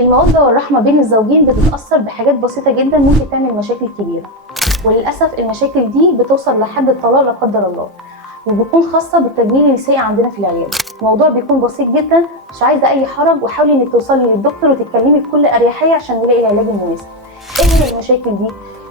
المودة والرحمة بين الزوجين بتتأثر بحاجات بسيطة جدا ممكن تعمل مشاكل كبيرة، وللأسف المشاكل دي بتوصل لحد الطلاق لا قدر الله، وبتكون خاصة بالتجميل النسائي عندنا في العيادة. الموضوع بيكون بسيط جدا، مش عايزة أي حرج، وحاولي إنك توصلي للدكتور وتتكلمي بكل أريحية عشان نلاقي العلاج المناسب. إيه هي المشاكل دي؟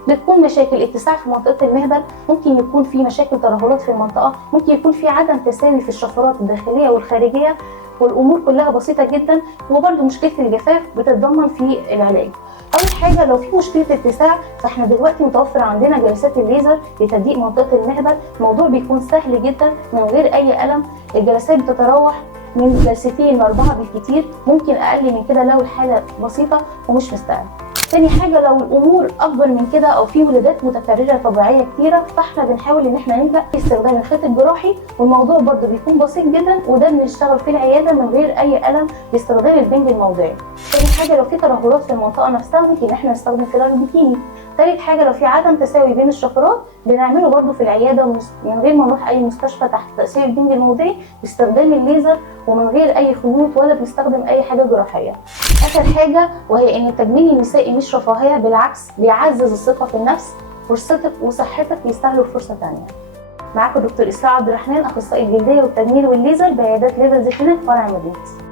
بتكون مشاكل اتساع في منطقة المهبل، ممكن يكون في مشاكل ترهلات في المنطقة، ممكن يكون في عدم تساوي في الشفرات الداخلية والخارجية، والامور كلها بسيطه جدا. وبرده مشكله الجفاف بتتضمن في العلاج. اول حاجه لو في مشكله اتساع، فاحنا دلوقتي متوفر عندنا جلسات الليزر لتضييق منطقه المهبل. الموضوع بيكون سهل جدا من غير اي الم. الجلسات بتتراوح من جلستين ل4 بالكتير، ممكن اقل من كده لو الحاله بسيطه ومش مستعجل. تاني حاجه لو الامور اكبر من كده او في ولادات متكرره طبيعيه كتيره، فاحنا بنحاول ان احنا نلجا لاستخدام الخيط الجراحي، والموضوع برده بيكون بسيط جدا، وده بنشتغل في العياده من غير اي الم باستخدام البنج الموضعي. تاني حاجه لو في ترهلات في المنطقه نفسها، ممكن ان احنا نستخدم فيلر بيكيني. تالت حاجه لو في عدم تساوي بين الشفرات، بنعمله برده في العياده من غير ما نروح اي مستشفى تحت تاثير البنج الموضعي، باستخدام الليزر ومن غير اي خيوط ولا بنستخدم اي حاجه جراحيه. اخر حاجه وهي ان التجميل النسائي مش رفاهيه، بالعكس بيعزز الثقه في النفس. فرصتك وصحتك يستاهلوا فرصه ثانيه. معاكم دكتور اسراء عبد الرحمن، اخصائي الجلديه والتجميل والليزر بعيادات ليزر زيتونة فرع مدينتي.